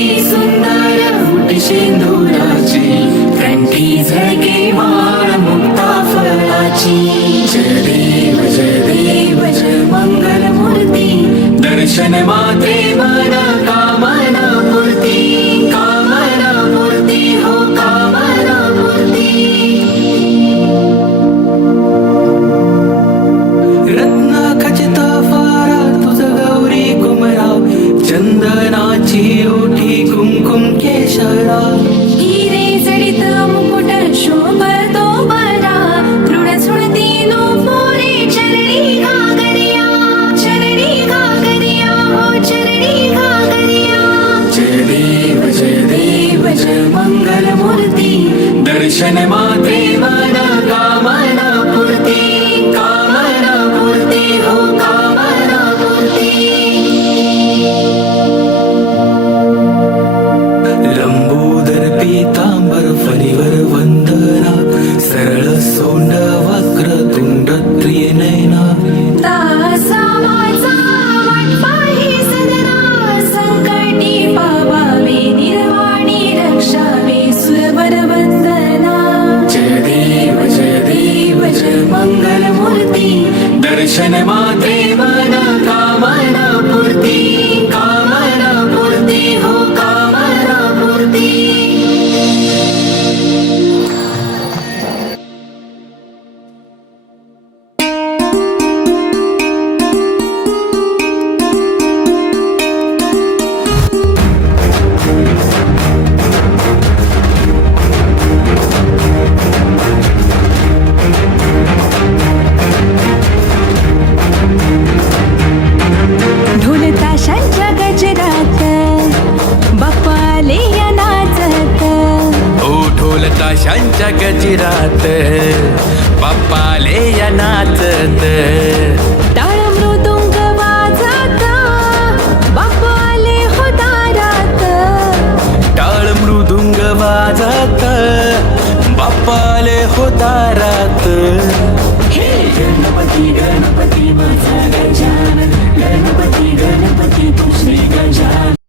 मूर्ती सुंदर फुटी शेंदुराची, कंठी झळके माळ मुक्ता फळाची. जय देव जय मंगल मूर्ती, दर्शन मात्रे मन कामना पूर्ती. कामना पूर्ती हो कामना पूर्ती. रत्न खचित फारा तुझ गौरी कुमरा, चंदनाची ओठी कुंकुम केशरा. हिरे जडित मुकुट शोभतो बरा, तृण सुणती नूपुरे चरणी घागरिया. चरणी घागरिया हो चरणी घागरिया. जय देव जय मंगल मूर्ती, दर्शन मात्रे मन कामना पूर्ती. कामना पूर्ती हो कामना पूर्ती. लंबोदर पीतांबर फणीवर वंदना, सरळ सोंड वक्र तुंड त्रिनयना. दासा माझा वाटपाही सदना, संकटी पावावे निर्वाणी रक्षावे सुरवर वंदना. जय देव जय मंगल मूर्ती, दर्शन मात्रे मन कामना पूर्ती. कामना पूर्ती हो कामना पूर्ती. ढोल ताशांच्या गजरात बाप्पाले या नाचत. ओ ढोल ताशांच्या गजरात बाप्पाले या नाचत. टाळ मृदुंग वाजत बाप्पाले हो दारात. टाळ मृदुंग वाजत बाप्पाले हो दारात. हे गणपती माझा गजानन, गणपती तू श्री गजानन.